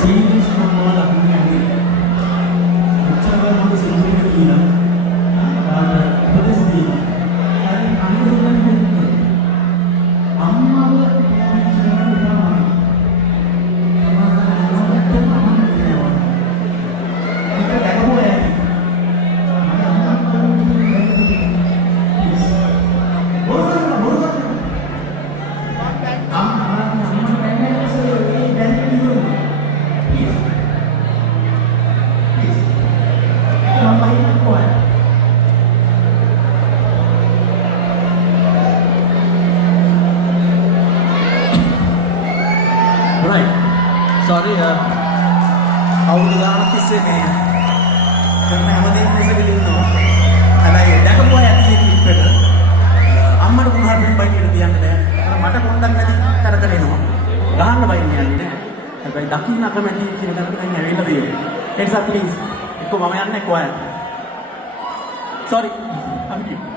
Series මොනවද අපි කියන්නේ? උච්චාරණ මොකද සිංහලෙන් කියනවා? උපදෙස් දෙනවා. හරි අනුරුද්ධන් කියන්නේ අම්මව Right. Sorry, අවුරුදු ගානක් තිස්සේ මේ කරන හැමදේම ඉස්සෙල්ලා දිනුනවා. හැබැයි දැකපුවා ඇති මේ ක්ලිප් එක. අම්මට කුණහරුවෙන් බයින්න තියන්න බෑ. මට පොණ්ඩක් නැති තරකට එනවා. ගහන්න බයින්න යන්නේ නෑ. හැබැයි දකින්න අකමැති කියන තරකට දැන් ඇවිල්ලා තියෙනවා. ඒ නිසා ප්ලීස් එක්ක මම යන්නේ කොහේ. Sorry. I'm you.